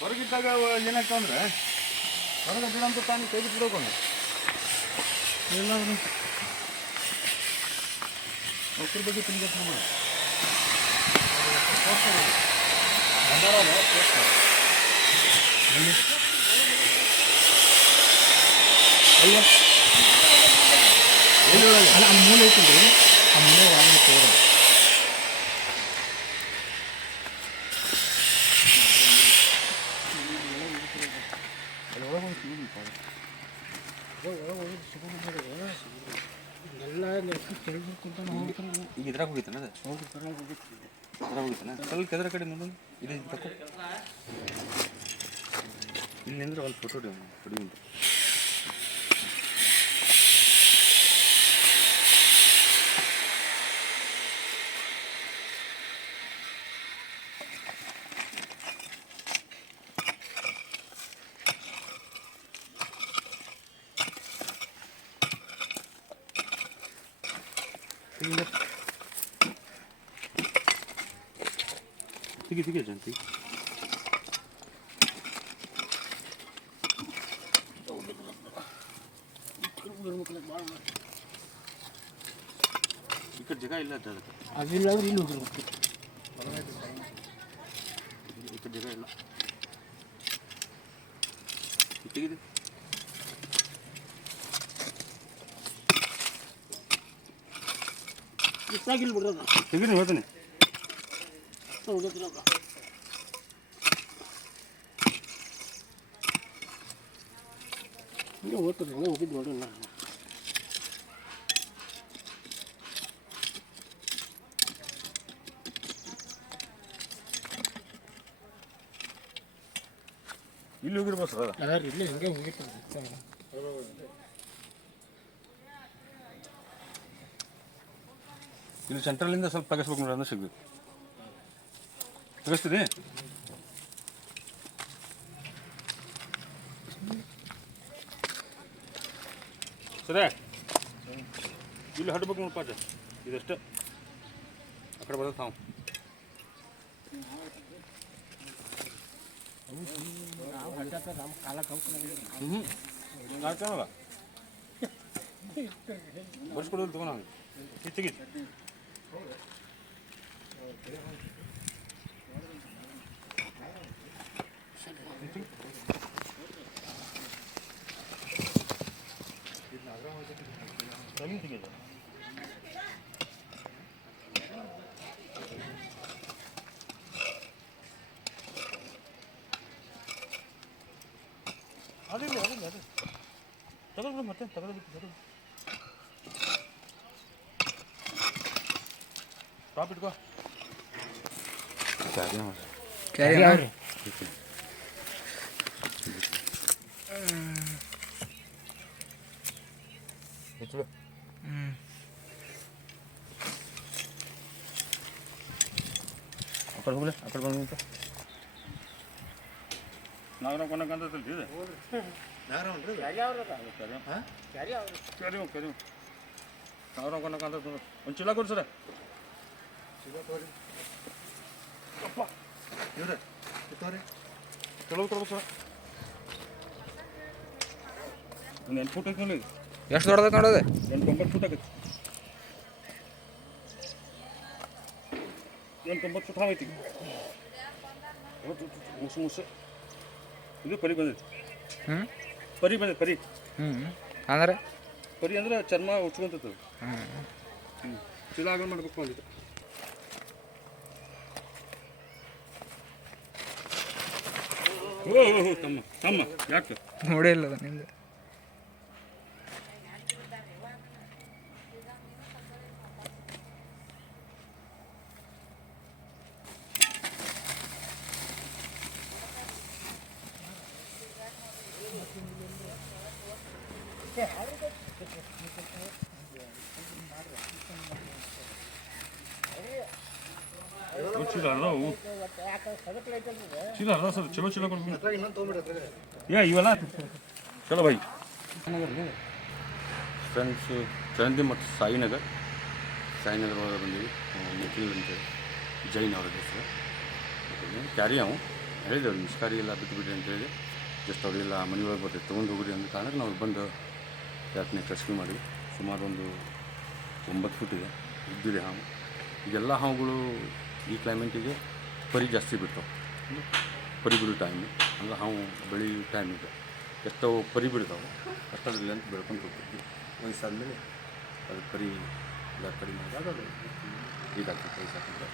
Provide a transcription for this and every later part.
ಹೊರಗಿದ್ದಾಗ ಏನಾಯ್ತು ಅಂದ್ರೆ ಹೊರಗೆ ಗಿಡ ಅಂತ ತಾನು ಕೈ ಬಿಡೋಕೊಂಡು. ಎಲ್ಲಾದ್ರೂ ಅವ್ರ ಬಗ್ಗೆ ತಿಂಡಿ ಮಾಡಿ ಅಲ್ಲ ಮೂಲ ಐತಿ ಹೋಗ್ತಾರೆ ಈಗ ಇದ್ರಾಗ ಹೋಗಿತ್ತಾನ ಅದು. ಇದ್ರಾಗ ಹೋಗಿತ್ತಾನ ಸ್ವಲ್ಪ ಎದ್ರ ಕಡೆ ನೋಡು ಇಲ್ಲಿ ಒಂದು ಫೋಟೋ ಹೊಡಿ ಹೊಡಿ 되게 되게 괜찮대. ఇక్కడ జగా ఇల్లు అది ఇలా ఇల్లు ಉಂಟು ತೆಗಿ ತೆಗಿ ಜಂತಿ ಈ ಕಡೆ ಜಾಗ ಇಲ್ಲ ಅಜ್ಜ ಅದಕ್ಕೆ ಅದಿಲ್ಲ ಅಂದ್ರೆ ಇಲ್ಲಿ ಹೋಗಿರ್ಬೇಕು ಈ ಕಡೆ ಜಾಗ ಇಲ್ಲ ಇದು ತೆಗಿದೆ ಇಷ್ಟಾಗಿಲ್ಲ ಬಿಡ್ರದ ತೆಗೀರಿ ಹೇಳ್ತೀನಿ ಹೋಗಿತ್ತಿಲ್ಲ ಹಿಂಗೆ ಹೋಗ್ತಾರೆ ಹಿಂಗೆ ಹೋಗಿದ್ದು ನೋಡಿ ನಾನು ಇಲ್ಲಿ ಹೋಗಿರ್ಬೋದು ಸರ್. ಅದ ರೀ ಇಲ್ಲೇ ಹಿಂಗೆ ಹೋಗಿತ್ತು ಇಲ್ಲಿ ಸೆಂಟ್ರಲಿಂದ ಸ್ವಲ್ಪ ತಗಸ್ಬೇಕು ನೋಡಿ ಅಂದ್ರೆ ಸಿಗ್ಬೇಕು. ತಗಸ್ತೀರಿ? ಸರಿ ಇಲ್ಲಿ ಹಡ್ಬೇಕು ನೋಡಪ್ಪ ಅಜ್ಜ ಇದಷ್ಟೇ? ಆ ಕಡೆ ಬರೋದು ನಾವು ನಾವು ಹಡ್ಡಾತ ನಮ್ಮ ಕಾಲ ಕಂಪ್ನಿ ಹ್ಞೂ ಆಗ್ತಾನಲ್ಲ ಬರ್ಸ್ಕೊಡೋದು ತಗೋ ನಾವು ತೆಗಿ ತೆಗಿ ಅದಿಲ್ಲ ತಗೊಳ್ಬಿಡು ಮತ್ತೆ ತಗೊಳ್ಳೋದಕ್ಕೆ ತಗೊಳ್ಳು ಟಾಪ್ ಇಟ್ಕೋ ಸರಿ ಕ್ಯಾರಿ ಅವ್ರಿ ಹೆಚ್ಚು ಆ ಕಡೆ ಹೋಗ್ಲಿ ಆ ಕಡೆ ಬಂದು ನಿಂತು ನಾಗರ ಕೊನಕಂತ ಇದೆ ಕರಿ ಕರಿ ನಾಗರ ಕೊನಕಂತ ಒಂದು ಚೀಲ ಕೊಡಿ ಸರ. ಅಪ್ಪ ಇವ್ರೆ ಚಲೋ ಕೊಡ್ಬೇಕು ಸರ. ಒಂದು ಎಂಟು ಫುಟ್ ಐತೆ ನೋಡಿ. ಎಷ್ಟು ದೊಡ್ಡದ ನೋಡೋದು ಎಂಟು ಒಂಬತ್ತು ಫುಟ್ ಆಗೈತಿ. ಎಂಟು ಒಂಬತ್ತು ಫುಟ್ ಆಗೈತಿ ಮುಸು ಮುಸು ಇದು ಪರಿ ಬಂದೈತಿ. ಹ್ಞೂ ಪರಿ ಬಂದ ಪರಿ. ಹ್ಞೂ ಅಂದ್ರೆ? ಪರಿ ಅಂದ್ರೆ ಚರ್ಮ ಉಚ್ಕೊಂತದ ಹ್ಞೂ ಹ್ಞೂ ಚೀಲ ಆಗಲ್ ಮಾಡ್ಬೇಕು ಅಂದಿತ್ತು ಓ ತಮ್ಮ ತಮ್ಮ ಯಾಕೆ? ನೋಡೇ ಇಲ್ಲ ಅದು ಚೀಲ ಯಾ ಇವೆಲ್ಲ ಚಲೋ ಚರಂದಿ ಮತ್ತು ಸಾಯಿನಗರ್. ಸಾಯಿನಗರ್ ಒಳಗೆ ಬಂದೀವಿ. ನಿಖಿಲ್ ಅಂತೇಳಿ ಜೈನ್ ಅವ್ರ ಹೆಸರು. ಕ್ಯಾರಿ ಅವು. ಹೇಳಿದೆವು ನಿಷ್ಕಾರಿ ಎಲ್ಲ ಬಿಟ್ಟುಬಿಡ್ರಿ ಅಂತೇಳಿ ಜಸ್ಟ್ ಅವರೆಲ್ಲ ಒಳಗೆ ಬರ್ತೀವಿ ತೊಗೊಂಡು ಹೋಗ್ರಿ ಅಂದ ಕಾರಣಕ್ಕೆ ನಾವು ಬಂದು ಯಾತನೆ ಟ್ರಸ್ಟ್ ಮಾಡಿ ಸುಮಾರು ಒಂದು ಒಂಬತ್ತು ಫುಟ್ ಇದೆ. ಇದ್ದಿದೆ ಹಾವು. ಇದೆಲ್ಲ ಹಾವುಗಳು ಈ ಕ್ಲೈಮೇಟಿಗೆ ಪರಿ ಜಾಸ್ತಿ ಬಿಡ್ತಾವೆ. ಪರಿ ಬಿಡೋ ಟೈಮು ಅಂದ್ರೆ ಹಾವು ಬೆಳೆಯೋ ಟೈಮ್ ಇದೆ. ಎಷ್ಟವು ಪರಿ ಬಿಡ್ತಾವೆ. ಅಷ್ಟರಲ್ಲಿ ಅಂತ ಬೆಳ್ಕೊಂಡು ಹೋಗ್ತಿದ್ವಿ ವಯಸ್ಸಾದಮೇಲೆ ಅದು ಪರಿ ಎಲ್ಲ ಕಡಿಮೆ ಆದಾಗ ಅದು ಇದಾಗ್ತದೆ ವಯಸ್ಸಾಗ್ತದೆ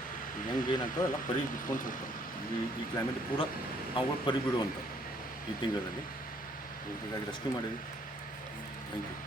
ಹೆಂಗೆ ಏನಾಗ್ತದೆ ಎಲ್ಲ ಪರಿ ಬಿಟ್ಕೊಂಡು ಹೋಗ್ತಾವೆ. ಈ ಈ ಕ್ಲೈಮೇಟ್ ಪೂರ ಹಾವುಗಳು ಪರಿ ಬಿಡುವಂಥ ಈ ತಿಂಗಳಲ್ಲಿ. ಹೀಗಾಗಿ ರೆಸ್ಕ್ಯೂ ಮಾಡೀವಿ Thank you.